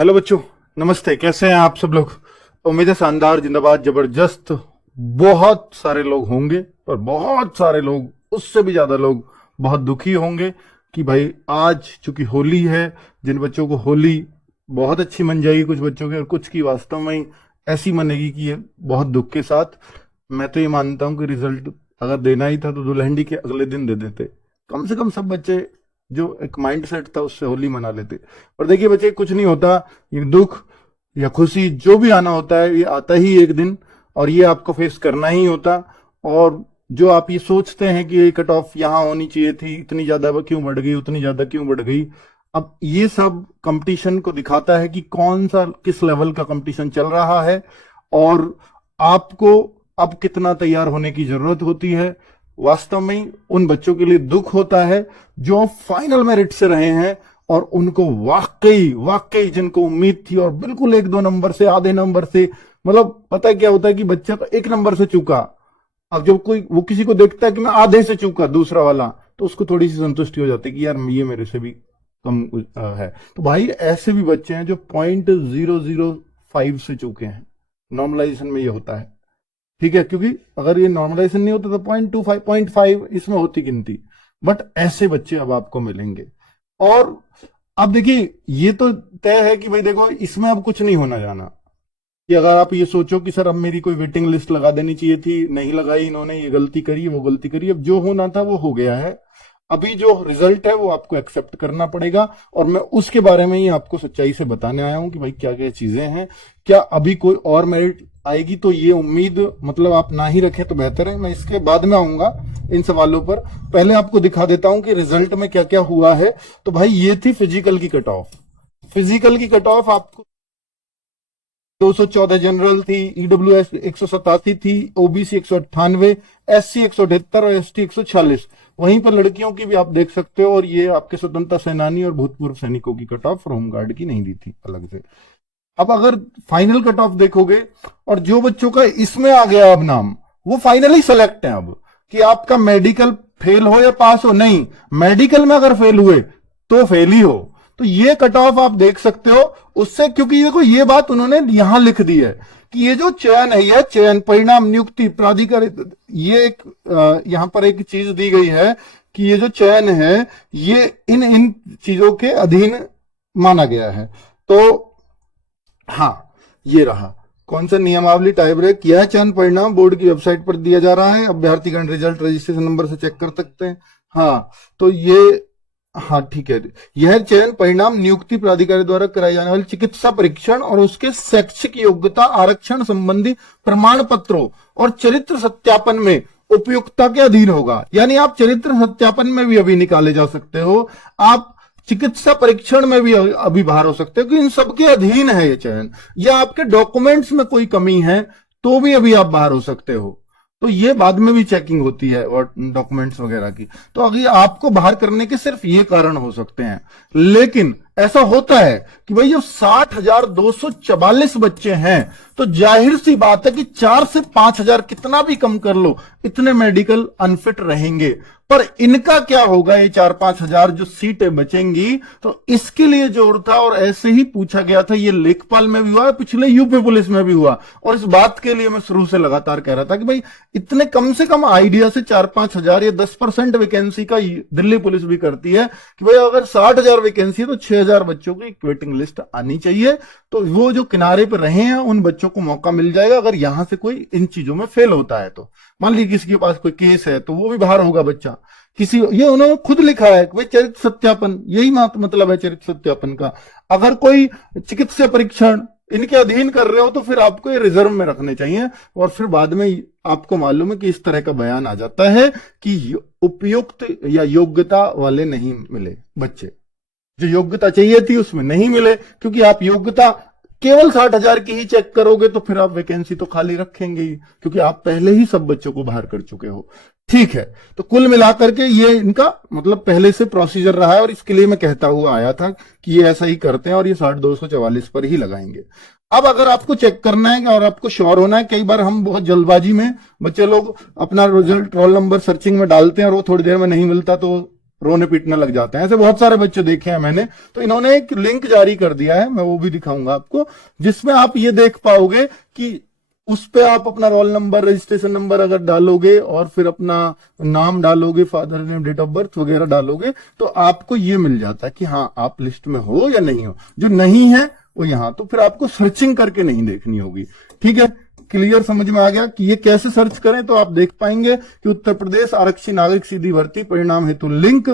Hello बच्चों, नमस्ते। कैसे हैं आप सब लोग? उम्मीद है शानदार, जिंदाबाद, जबरदस्त। बहुत सारे लोग होंगे, पर बहुत सारे लोग, उससे भी ज्यादा लोग बहुत दुखी होंगे कि भाई आज चूंकि होली है। जिन बच्चों को होली बहुत अच्छी मन जाएगी कुछ बच्चों की, और कुछ की वास्तव में ही ऐसी मनेगी कि ये बहुत दुख के साथ। मैं तो ये मानता हूँ कि रिजल्ट अगर देना ही था तो दुल्हन के अगले दिन दे देते। कम से कम सब बच्चे जो एक माइंड सेट था उससे होली मना लेते। और देखिए बच्चे, कुछ नहीं होता। ये दुख या खुशी जो भी आना होता है ये आता ही एक दिन, और ये आपको फेस करना ही होता। और जो आप ये सोचते हैं कि ये कट ऑफ यहाँ होनी चाहिए थी, इतनी ज्यादा क्यों बढ़ गई, उतनी ज्यादा क्यों बढ़ गई, अब ये सब कंपटीशन को दिखाता है कि कौन सा किस लेवल का कंपटीशन चल रहा है, और आपको अब कितना तैयार होने की जरूरत होती है। वास्तव में उन बच्चों के लिए दुख होता है जो फाइनल मेरिट से रहे हैं, और उनको वाकई वाकई जिनको उम्मीद थी और बिल्कुल एक दो नंबर से, आधे नंबर से, मतलब पता है क्या होता है कि बच्चा तो एक नंबर से चूका। अब जब कोई वो किसी को देखता है कि मैं आधे से चूका दूसरा वाला, तो उसको थोड़ी सी संतुष्टि हो जाती है कि यार ये मेरे से भी कम है। तो भाई ऐसे भी बच्चे हैं जो 0.005 से चूके हैं। नॉर्मलाइजेशन में ये होता है, ठीक है, क्योंकि अगर ये नॉर्मलाइजेशन नहीं होता तो 0.25 0.5 इसमें होती गिनती। बट ऐसे बच्चे अब आपको मिलेंगे। और अब देखिए, ये तो तय है कि भाई देखो, इसमें अब कुछ नहीं होना जाना। कि अगर आप ये सोचो कि सर अब मेरी कोई वेटिंग लिस्ट लगा देनी चाहिए थी, नहीं लगाई इन्होंने, ये गलती करी, वो गलती करी, अब जो होना था वो हो गया है। अभी जो रिजल्ट है वो आपको एक्सेप्ट करना पड़ेगा, और मैं उसके बारे में ही आपको सच्चाई से बताने आया हूं कि भाई क्या क्या चीजें हैं। क्या अभी कोई और मेरिट आएगी तो ये उम्मीद मतलब आप ना ही रखें तो बेहतर है। मैं इसके बाद में आऊंगा इन सवालों पर। पहले आपको दिखा देता हूं कि रिजल्ट में क्या क्या हुआ है। तो भाई ये थी फिजिकल की कट ऑफ। फिजिकल की कट ऑफ आपको 214 जनरल थी, ईडब्ल्यूएस 187 थी, ओबीसी 198, एससी 178 और एसटी 146। वहीं पर लड़कियों की भी आप देख सकते हो, और ये आपके स्वतंत्रता सेनानी और भूतपूर्व सैनिकों की कट ऑफ, होमगार्ड की नहीं दी थी अलग से। अब अगर फाइनल कट ऑफ देखोगे, और जो बच्चों का इसमें आ गया अब नाम, वो फाइनली सेलेक्ट है अब, कि आपका मेडिकल फेल हो या पास हो। नहीं, मेडिकल में अगर फेल हुए तो फेल ही हो। तो ये कट ऑफ आप देख सकते हो उससे, क्योंकि देखो ये बात उन्होंने यहां लिख दी है कि ये जो चयन है, यह चयन परिणाम नियुक्ति प्राधिकार, ये एक यहां पर एक चीज दी गई है कि ये जो चयन है ये इन इन चीजों के अधीन माना गया है। तो हाँ, ये रहा कौन सा नियमावली टाई ब्रेक। यह चयन परिणाम बोर्ड की वेबसाइट पर दिया जा रहा है, अभ्यर्थीगण रिजल्ट रजिस्ट्रेशन नंबर से चेक कर सकते हैं। हाँ, तो ये, हाँ ठीक है, यह चयन परिणाम नियुक्ति प्राधिकारी द्वारा कराई जाने वाली चिकित्सा परीक्षण और उसके शैक्षिक योग्यता आरक्षण संबंधी प्रमाण पत्रों और चरित्र सत्यापन में उपयुक्तता के अधीन होगा। यानी आप चरित्र सत्यापन में भी अभी निकाले जा सकते हो, आप चिकित्सा परीक्षण में भी अभी बाहर हो सकते हो, कि इन सबके अधीन है ये चयन। या आपके डॉक्यूमेंट्स में कोई कमी है तो भी अभी आप बाहर हो सकते हो। तो ये बाद में भी चेकिंग होती है और डॉक्यूमेंट्स वगैरह की। तो अगर आपको बाहर करने के सिर्फ ये कारण हो सकते हैं। लेकिन ऐसा होता है कि भाई जब 60,244 बच्चे हैं तो जाहिर सी बात है कि 4 से 5,000 कितना भी कम कर लो, इतने मेडिकल अनफिट रहेंगे। पर इनका क्या होगा, ये 4-5 हजार जो सीटें बचेंगी, तो इसके लिए जोर था। और ऐसे ही पूछा गया था, ये लेखपाल में भी हुआ, पिछले यूपी पुलिस में भी हुआ। और इस बात के लिए मैं शुरू से लगातार कह रहा था कि भाई इतने कम से कम आइडिया से 4-5 हजार या 10% वैकेंसी का दिल्ली पुलिस भी करती है कि भाई अगर 60,000 वैकेंसी है तो 6,000 बच्चों की वेटिंग लिस्ट आनी चाहिए। तो वो जो किनारे पर रहे हैं उन बच्चों को मौका मिल जाएगा, अगर यहां से कोई इन चीजों में फेल होता है तो। मान लीजिए किसी के पास कोई केस है तो वो भी बाहर होगा बच्चा। किसी, ये उन्होंने खुद लिखा है कि भाई चरित्र सत्यापन, यही मतलब है चरित्र सत्यापन का। अगर कोई चिकित्सा परीक्षण इनके अधीन कर रहे हो तो फिर आपको ये रिजर्व में रखने चाहिए। और फिर बाद में आपको मालूम है कि इस तरह का बयान आ जाता है कि उपयुक्त या योग्यता वाले नहीं मिले बच्चे, जो योग्यता चाहिए थी उसमें नहीं मिले। क्योंकि आप योग्यता केवल 60,000 की ही चेक करोगे तो फिर आप वैकेंसी तो खाली रखेंगे ही, क्योंकि आप पहले ही सब बच्चों को बाहर कर चुके हो। ठीक है, तो कुल मिलाकर के ये इनका मतलब पहले से प्रोसीजर रहा है, और इसके लिए मैं कहता हुआ आया था कि ये ऐसा ही करते हैं और ये 60,244 पर ही लगाएंगे। अब अगर आपको चेक करना है और आपको श्योर होना है, कई बार हम बहुत जल्दबाजी में बच्चे लोग अपना रिजल्ट रोल नंबर सर्चिंग में डालते हैं और वो थोड़ी देर में नहीं मिलता तो रोने पीटने लग जाते हैं। ऐसे बहुत सारे बच्चे देखे हैं मैंने। तो इन्होंने एक लिंक जारी कर दिया है, मैं वो भी दिखाऊंगा आपको, जिसमें आप ये देख पाओगे कि उस पे आप अपना रोल नंबर, रजिस्ट्रेशन नंबर अगर डालोगे और फिर अपना नाम डालोगे, father name, date of birth वगैरह डालोगे, तो आपको ये मिल जाता है कि हाँ आप लिस्ट में हो या नहीं हो। जो नहीं है वो यहाँ, तो फिर आपको सर्चिंग करके नहीं देखनी होगी। ठीक है, क्लियर, समझ में आ गया कि ये कैसे सर्च करें। तो आप देख पाएंगे कि उत्तर प्रदेश आरक्षी नागरिक सीधी भर्ती परिणाम हेतु लिंक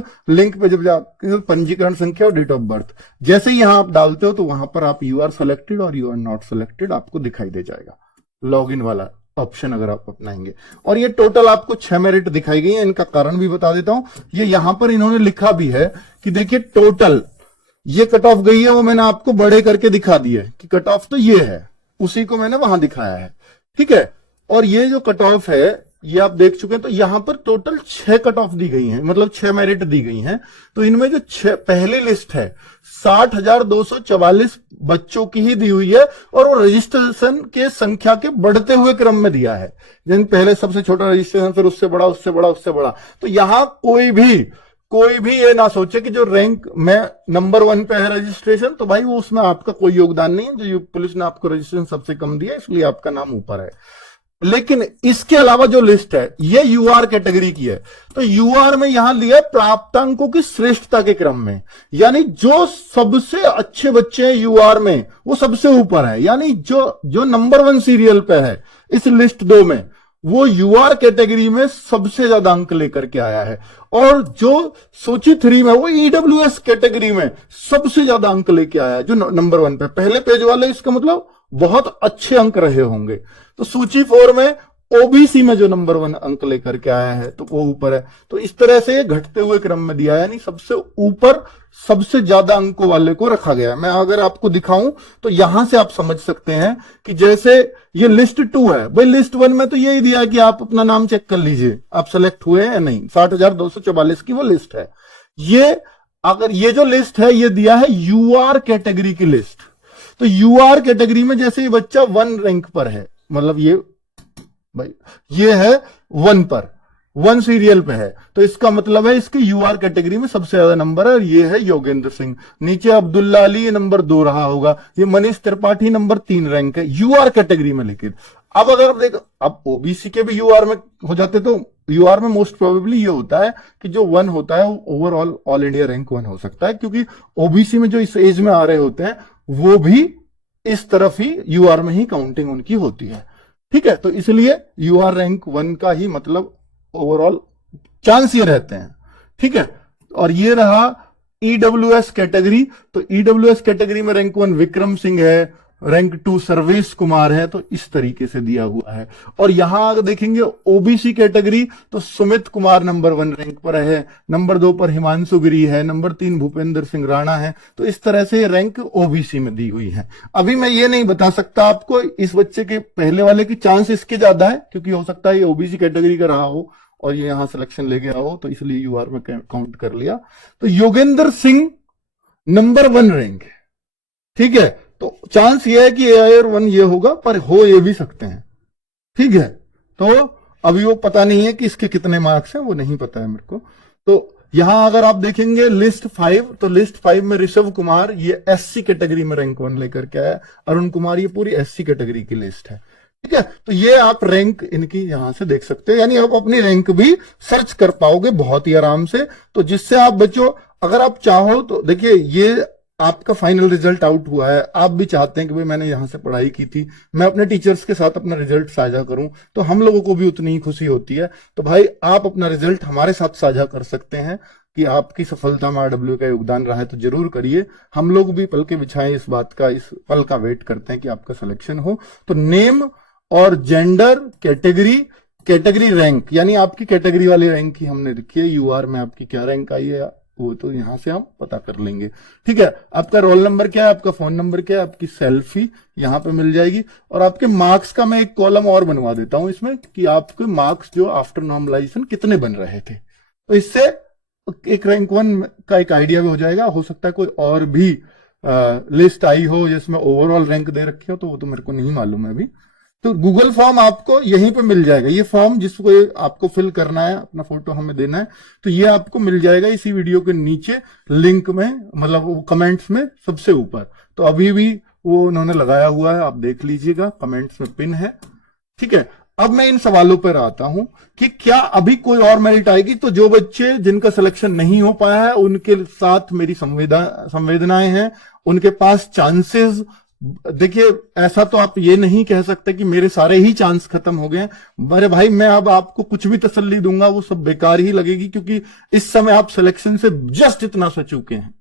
पे जब जाकर पंजीकरण संख्या और डेट ऑफ बर्थ, जैसे ही यहां आप डालते हो तो वहां पर आप यू आर सेलेक्टेड और यू आर नॉट सेलेक्टेड आपको दिखाई दे जाएगा, लॉगिन वाला ऑप्शन अगर आप अपनाएंगे। और ये टोटल आपको 6 मेरिट दिखाई गई है। इनका कारण भी बता देता हूं, ये यहां पर इन्होंने लिखा भी है कि देखिए टोटल ये कट ऑफ गई है, वो मैंने आपको बड़े करके दिखा दी है कि कट ऑफ तो ये है, उसी को मैंने वहां दिखाया है। ठीक है, और ये जो कट ऑफ है ये आप देख चुके हैं। तो यहां पर टोटल 6 कट ऑफ दी गई हैं, मतलब 6 मेरिट दी गई हैं। तो इनमें जो पहली लिस्ट है 60,244 बच्चों की ही दी हुई है, और वो रजिस्ट्रेशन के संख्या के बढ़ते हुए क्रम में दिया है। जिन पहले सबसे छोटा रजिस्ट्रेशन, फिर उससे बड़ा, उससे बड़ा, उससे बड़ा। तो यहां कोई भी ये ना सोचे कि जो रैंक में नंबर 1 पे है रजिस्ट्रेशन, तो भाई वो उसमें आपका कोई योगदान नहीं है। जो पुलिस ने आपको रजिस्ट्रेशन सबसे कम दिया इसलिए आपका नाम ऊपर है। लेकिन इसके अलावा जो लिस्ट है ये यूआर कैटेगरी की है। तो यूआर में यहां लिया प्राप्तांकों की श्रेष्ठता के क्रम में, यानी जो सबसे अच्छे बच्चे हैं यूआर में वो सबसे ऊपर है। यानी जो नंबर 1 सीरियल पे है इस लिस्ट 2 में, वो यूआर कैटेगरी में सबसे ज्यादा अंक लेकर के आया है। और जो सूची 3 में वो ईडब्ल्यूएस कैटेगरी में सबसे ज्यादा अंक लेके आया है, जो नंबर 1 पे पहले पेज वाले, इसका मतलब बहुत अच्छे अंक रहे होंगे। तो सूची 4 में ओबीसी में जो नंबर 1 अंक लेकर के आया है तो वो ऊपर है। तो इस तरह से ये घटते हुए क्रम में दिया है, यानी सबसे ऊपर सबसे ज्यादा अंकों वाले को रखा गया है। मैं अगर आपको दिखाऊं तो यहां से आप समझ सकते हैं कि जैसे ये लिस्ट 2 है, भाई लिस्ट 1 में तो यही दिया है कि आप अपना नाम चेक कर लीजिए आप सेलेक्ट हुए हैं या नहीं। 60,244 की वो लिस्ट है। ये अगर ये जो लिस्ट है ये दिया है यूआर कैटेगरी की लिस्ट। तो यूआर कैटेगरी में जैसे ये बच्चा 1 रैंक पर है, मतलब ये भाई ये है 1 पर, 1 सीरियल पे है, तो इसका मतलब है इसके यूआर कैटेगरी में सबसे ज्यादा नंबर है। और ये है योगेंद्र सिंह। नीचे अब्दुल्ला अली, ये नंबर 2 रहा होगा। ये मनीष त्रिपाठी नंबर 3 रैंक है यूआर कैटेगरी में। लेकिन अब अगर आप देखो, अब ओबीसी के भी यूआर में हो जाते तो यूआर में मोस्ट प्रोबेबली ये होता है कि जो 1 होता है वो ओवरऑल ऑल इंडिया रैंक 1 हो सकता है, क्योंकि ओबीसी में जो इस एज में आ रहे होते हैं वो भी इस तरफ ही यूआर में ही काउंटिंग उनकी होती है। ठीक है, तो इसलिए यूआर रैंक 1 का ही मतलब ओवरऑल चांस ये रहते हैं। ठीक है, और ये रहा ईडब्ल्यूएस कैटेगरी। तो ईडब्ल्यूएस कैटेगरी में रैंक 1 विक्रम सिंह है, रैंक 2 सर्वेश कुमार है। तो इस तरीके से दिया हुआ है। और यहां अगर देखेंगे ओबीसी कैटेगरी तो सुमित कुमार नंबर 1 रैंक पर है, नंबर 2 पर हिमांशु गिरी है, नंबर 3 भूपेंद्र सिंह राणा है। तो इस तरह से रैंक ओबीसी में दी हुई है। अभी मैं ये नहीं बता सकता आपको इस बच्चे के पहले वाले की चांस इसके ज्यादा है, क्योंकि हो सकता है ये ओबीसी कैटेगरी का रहा हो और ये यहां सिलेक्शन ले गया हो, तो इसलिए यूआर में काउंट कर लिया। तो योगेंद्र सिंह नंबर 1 रैंक है। ठीक है, तो चांस ये है कि एआईआर 1 ये होगा, पर हो ये भी सकते हैं। ठीक है, तो अभी वो पता नहीं है कि इसके कितने मार्क्स हैं, वो नहीं पता है मेरे को। तो यहां अगर आप देखेंगे लिस्ट 5, तो लिस्ट 5 में ऋषभ कुमार ये एससी कैटेगरी में रैंक 1 लेकर के आया। अरुण कुमार ये पूरी एससी कैटेगरी की लिस्ट है। ठीक है, तो ये आप रैंक इनकी यहां से देख सकते हैं, यानी आप अपनी रैंक भी सर्च कर पाओगे बहुत ही आराम से। तो जिससे आप बच्चों अगर आप चाहो तो देखिए ये आपका फाइनल रिजल्ट आउट हुआ है, आप भी चाहते हैं कि भाई मैंने यहां से पढ़ाई की थी, मैं अपने टीचर्स के साथ अपना रिजल्ट साझा करूं, तो हम लोगों को भी उतनी ही खुशी होती है। तो भाई आप अपना रिजल्ट हमारे साथ साझा कर सकते हैं कि आपकी सफलता में आरडब्ल्यू का योगदान रहा है, तो जरूर करिए। हम लोग भी पल के बिछाएं इस बात का, इस पल का वेट करते हैं कि आपका सिलेक्शन हो। तो नेम और जेंडर, कैटेगरी रैंक, यानी आपकी कैटेगरी वाली रैंक ही हमने लिखी है। यूआर में आपकी क्या रैंक आई है वो तो यहां से हम पता कर लेंगे। ठीक है, आपका रोल नंबर क्या है, आपका फोन नंबर क्या है, आपकी सेल्फी यहां पे मिल जाएगी। और आपके मार्क्स का मैं एक कॉलम और बनवा देता हूं इसमें कि आपके मार्क्स जो आफ्टर नॉर्मलाइजेशन कितने बन रहे थे। तो इससे एक रैंक 1 का एक आइडिया भी हो जाएगा। हो सकता है कोई और भी लिस्ट आई हो जिसमें ओवरऑल रैंक दे रखी हो, तो वो तो मेरे को नहीं मालूम है अभी। तो गूगल फॉर्म आपको यहीं पे मिल जाएगा। ये फॉर्म जिसको आपको फिल करना है, अपना फोटो हमें देना है, तो ये आपको मिल जाएगा इसी वीडियो के नीचे लिंक में, मतलब वो कमेंट्स में सबसे ऊपर। तो अभी भी वो उन्होंने लगाया हुआ है, आप देख लीजिएगा, कमेंट्स में पिन है। ठीक है, अब मैं इन सवालों पर आता हूं कि क्या अभी कोई और मेरिट आएगी। तो जो बच्चे जिनका सिलेक्शन नहीं हो पाया है उनके साथ मेरी संवेदनाएं हैं, उनके पास चांसेस। देखिए, ऐसा तो आप ये नहीं कह सकते कि मेरे सारे ही चांस खत्म हो गए। अरे भाई, मैं अब आपको कुछ भी तसल्ली दूंगा वो सब बेकार ही लगेगी, क्योंकि इस समय आप सिलेक्शन से जस्ट इतना से चूके हैं।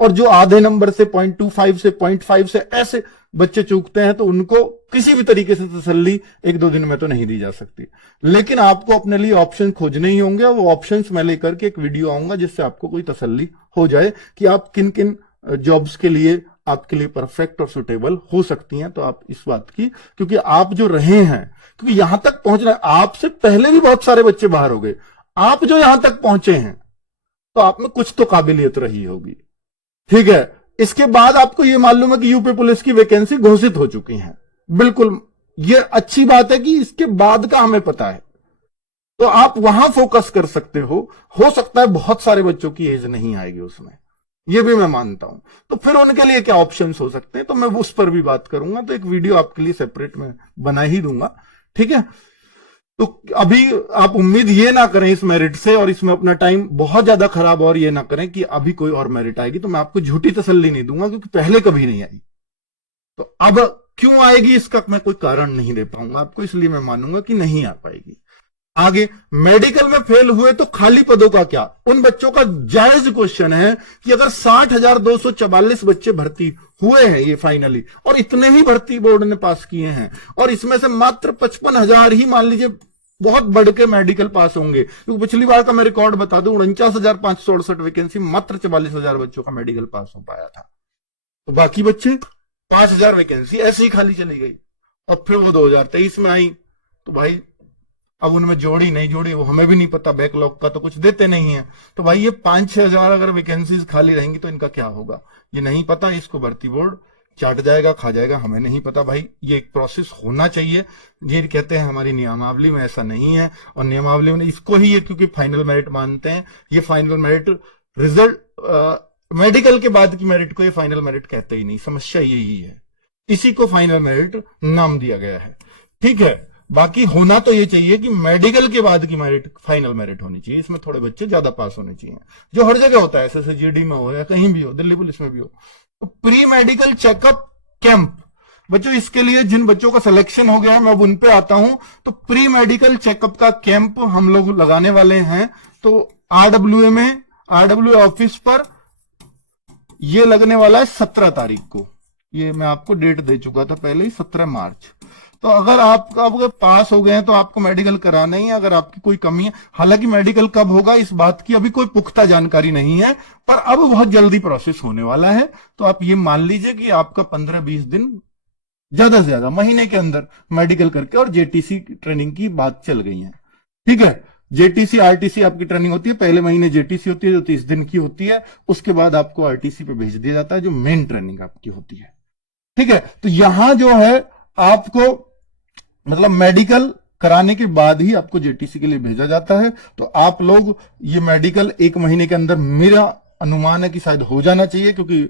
और जो आधे नंबर से 0.25 से 0.5 से ऐसे बच्चे चूकते हैं, तो उनको किसी भी तरीके से तसल्ली 1-2 दिन में तो नहीं दी जा सकती। लेकिन आपको अपने लिए ऑप्शन खोजने ही होंगे, वो ऑप्शंस मैं लेकर के एक वीडियो आऊंगा जिससे आपको कोई तसल्ली हो जाए कि आप किन किन जॉब्स के लिए आपके लिए परफेक्ट और सुटेबल हो सकती हैं। तो आप इस बात की, क्योंकि आप जो रहे हैं, क्योंकि यहां तक पहुंचना, आपसे पहले भी बहुत सारे बच्चे बाहर हो गए, आप जो यहां तक पहुंचे हैं तो आप में कुछ तो काबिलियत रही होगी। ठीक है, इसके बाद आपको यह मालूम है कि यूपी पुलिस की वैकेंसी घोषित हो चुकी है, बिल्कुल यह अच्छी बात है कि इसके बाद का हमें पता है, तो आप वहां फोकस कर सकते हो सकता है बहुत सारे बच्चों की एज नहीं आएगी उसमें, यह भी मैं मानता हूं। तो फिर उनके लिए क्या ऑप्शंस हो सकते हैं, तो मैं उस पर भी बात करूंगा, तो एक वीडियो आपके लिए सेपरेट में बना ही दूंगा। ठीक है, तो अभी आप उम्मीद ये ना करें इस मेरिट से, और इसमें अपना टाइम बहुत ज्यादा खराब और ये ना करें कि अभी कोई और मेरिट आएगी। तो मैं आपको झूठी तसल्ली नहीं दूंगा, क्योंकि पहले कभी नहीं आई। तो अब क्यों आएगी इसका मैं कोई कारण नहीं दे पाऊंगा आपको, इसलिए मैं मानूंगा कि नहीं आ पाएगी। आगे, मेडिकल में फेल हुए तो खाली पदों का क्या। उन बच्चों का जायज क्वेश्चन है कि अगर 60,244 बच्चे भर्ती हुए हैं ये फाइनली, और इतने ही भर्ती बोर्ड ने पास किए हैं, और इसमें से मात्र 55,000 ही मान लीजिए बहुत बढ़ के मेडिकल पास होंगे, क्योंकि पिछली बार का मैं रिकॉर्ड बता दूं, 49,568 वैकेंसी, मात्र 44,000 बच्चों का मेडिकल पास हो पाया था। तो बाकी बच्चे 5,000 वैकेंसी ऐसे ही खाली चली गई। और फिर वो 2023 में आई, तो भाई अब उनमें जोड़ी नहीं जोड़ी वो हमें भी नहीं पता, बैकलॉग का तो कुछ देते नहीं है। तो भाई ये 5-6 हजार अगर वैकेंसीज खाली रहेंगी तो इनका क्या होगा, ये नहीं पता। इसको भर्ती बोर्ड चाट जाएगा, खा जाएगा, हमें नहीं पता। भाई ये एक प्रोसेस होना चाहिए, ये कहते हैं हमारी नियमावली में, ऐसा नहीं है। और नियमावली में इसको ही ये क्योंकि फाइनल मेरिट मानते हैं, ये फाइनल मेरिट रिजल्ट मेडिकल के बाद की मेरिट को ये फाइनल मेरिट कहते ही नहीं, समस्या यही है, इसी को फाइनल मेरिट नाम दिया गया है। ठीक है, बाकी होना तो ये चाहिए कि मेडिकल के बाद की मेरिट फाइनल मेरिट होनी चाहिए, इसमें थोड़े बच्चे ज्यादा पास होने चाहिए, जो हर जगह होता है, SSGD में हो या कहीं भी हो, दिल्ली पुलिस में भी हो। तो प्री मेडिकल चेकअप कैंप बच्चों, इसके लिए जिन बच्चों का सिलेक्शन हो गया है मैं अब उन पे आता हूं। तो प्री मेडिकल चेकअप का कैंप हम लोग लगाने वाले हैं। तो RWA में, RWA ऑफिस पर ये लगने वाला है 17 तारीख को, ये मैं आपको डेट दे चुका था पहले ही, 17 मार्च। तो अगर आपके पास हो गए हैं तो आपको मेडिकल कराना ही है, अगर आपकी कोई कमी है। हालांकि मेडिकल कब होगा इस बात की अभी कोई पुख्ता जानकारी नहीं है, पर अब बहुत जल्दी प्रोसेस होने वाला है। तो आप ये मान लीजिए कि आपका 15-20 दिन, ज्यादा से ज्यादा महीने के अंदर मेडिकल करके, और JTC ट्रेनिंग की बात चल गई है। ठीक है, JTC RTC आपकी ट्रेनिंग होती है, पहले महीने JTC होती है जो 30 दिन की होती है, उसके बाद आपको RTC पे भेज दिया जाता है जो मेन ट्रेनिंग आपकी होती है। ठीक है, तो यहां जो है आपको मतलब मेडिकल कराने के बाद ही आपको JTC के लिए भेजा जाता है। तो आप लोग ये मेडिकल 1 महीने के अंदर, मेरा अनुमान है कि शायद हो जाना चाहिए, क्योंकि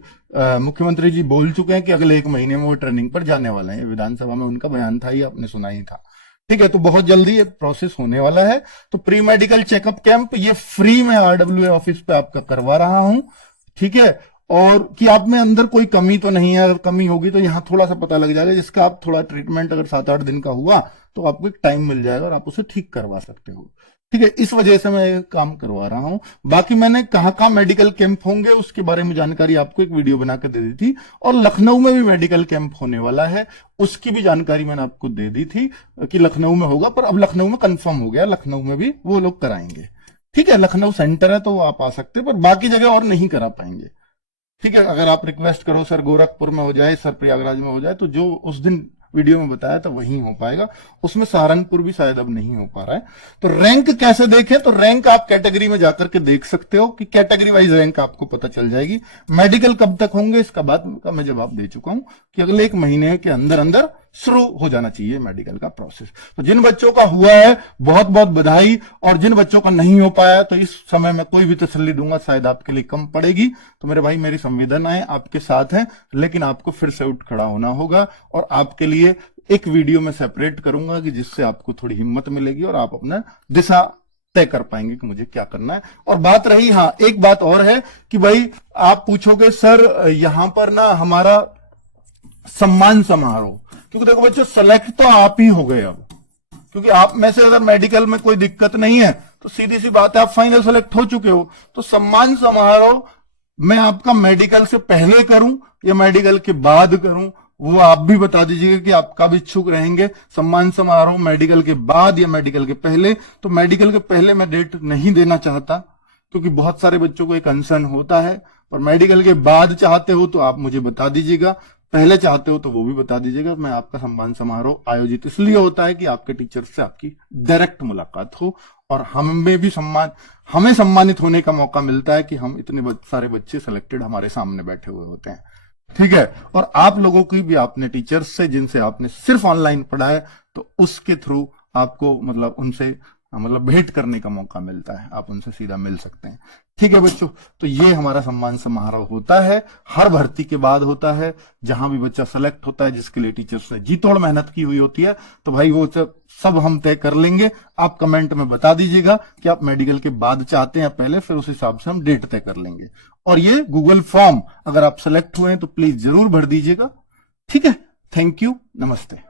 मुख्यमंत्री जी बोल चुके हैं कि अगले 1 महीने में वो ट्रेनिंग पर जाने वाले हैं। विधानसभा में उनका बयान था, ये आपने सुना ही था। ठीक है, तो बहुत जल्दी ये प्रोसेस होने वाला है। तो प्री मेडिकल चेकअप कैंप ये फ्री में RWA ऑफिस पे आपका करवा रहा हूं। ठीक है, और कि आप में अंदर कोई कमी तो नहीं है, अगर कमी होगी तो यहां थोड़ा सा पता लग जाएगा, जिसका आप थोड़ा ट्रीटमेंट अगर 7-8 दिन का हुआ तो आपको एक टाइम मिल जाएगा और आप उसे ठीक करवा सकते हो। ठीक है, इस वजह से मैं काम करवा रहा हूं। बाकी मैंने कहां मेडिकल कैंप होंगे उसके बारे में जानकारी आपको एक वीडियो बना के दे दी थी, और लखनऊ में भी मेडिकल कैंप होने वाला है, उसकी भी जानकारी मैंने आपको दे दी थी कि लखनऊ में होगा, पर अब लखनऊ में कंफर्म हो गया, लखनऊ में भी वो लोग कराएंगे। ठीक है, लखनऊ सेंटर है तो आप आ सकते हैं, पर बाकी जगह और नहीं करा पाएंगे। ठीक है, अगर आप रिक्वेस्ट करो सर गोरखपुर में हो जाए, सर प्रयागराज में हो जाए, तो जो उस दिन वीडियो में बताया था वही हो पाएगा, उसमें सहारनपुर भी शायद अब नहीं हो पा रहा है। तो रैंक कैसे देखें, तो रैंक आप कैटेगरी में जाकर के देख सकते हो कि कैटेगरी वाइज रैंक आपको पता चल जाएगी। मेडिकल कब तक होंगे इसका बात का मैं जवाब दे चुका हूं कि अगले 1 महीने के अंदर अंदर शुरू हो जाना चाहिए मेडिकल का प्रोसेस। तो जिन बच्चों का हुआ है बहुत बहुत बधाई, और जिन बच्चों का नहीं हो पाया तो इस समय मैं कोई भी तसल्ली दूंगा शायद आपके लिए कम पड़ेगी। तो मेरे भाई मेरी संवेदनाएं आपके साथ हैं, लेकिन आपको फिर से उठ खड़ा होना होगा, और आपके लिए एक वीडियो में सेपरेट करूंगा कि जिससे आपको थोड़ी हिम्मत मिलेगी और आप अपना दिशा तय कर पाएंगे कि मुझे क्या करना है। और बात रही, हाँ एक बात और है कि भाई आप पूछोगे सर यहां पर ना हमारा सम्मान समारोह, क्योंकि देखो बच्चों सेलेक्ट तो आप ही हो गए अब, क्योंकि आप में से अगर मेडिकल में कोई दिक्कत नहीं है तो सीधी सी बात है आप फाइनल सेलेक्ट हो चुके हो। तो सम्मान समारोह मैं आपका मेडिकल से पहले करूं या मेडिकल के बाद करूं, वो आप भी बता दीजिएगा कि आप कब इच्छुक रहेंगे। सम्मान समारोह मेडिकल के बाद या मेडिकल के पहले? तो मेडिकल के पहले मैं डेट नहीं देना चाहता, क्योंकि बहुत सारे बच्चों को एक कंसर्न होता है। और मेडिकल के बाद चाहते हो तो आप मुझे बता दीजिएगा, पहले चाहते हो तो वो भी बता दीजिएगा। मैं आपका सम्मान समारोह आयोजित इसलिए होता है कि आपके टीचर से आपकी डायरेक्ट मुलाकात हो, और हमें भी हमें सम्मानित होने का मौका मिलता है कि हम इतने सारे बच्चे सिलेक्टेड हमारे सामने बैठे हुए होते हैं। ठीक है, और आप लोगों की भी आपने टीचर्स से जिनसे आपने सिर्फ ऑनलाइन पढ़ा है, तो उसके थ्रू आपको मतलब उनसे भेंट करने का मौका मिलता है, आप उनसे सीधा मिल सकते हैं। ठीक है बच्चों, तो ये हमारा सम्मान समारोह होता है, हर भर्ती के बाद होता है। जहां भी बच्चा सेलेक्ट होता है जिसके लिए टीचर्स ने जी तोड़ मेहनत की हुई होती है, तो भाई वो सब हम तय कर लेंगे। आप कमेंट में बता दीजिएगा कि आप मेडिकल के बाद चाहते हैं पहले, फिर उस हिसाब से हम डेट तय कर लेंगे। और ये गूगल फॉर्म अगर आप सेलेक्ट हुए हैं तो प्लीज जरूर भर दीजिएगा। ठीक है, थैंक यू, नमस्ते।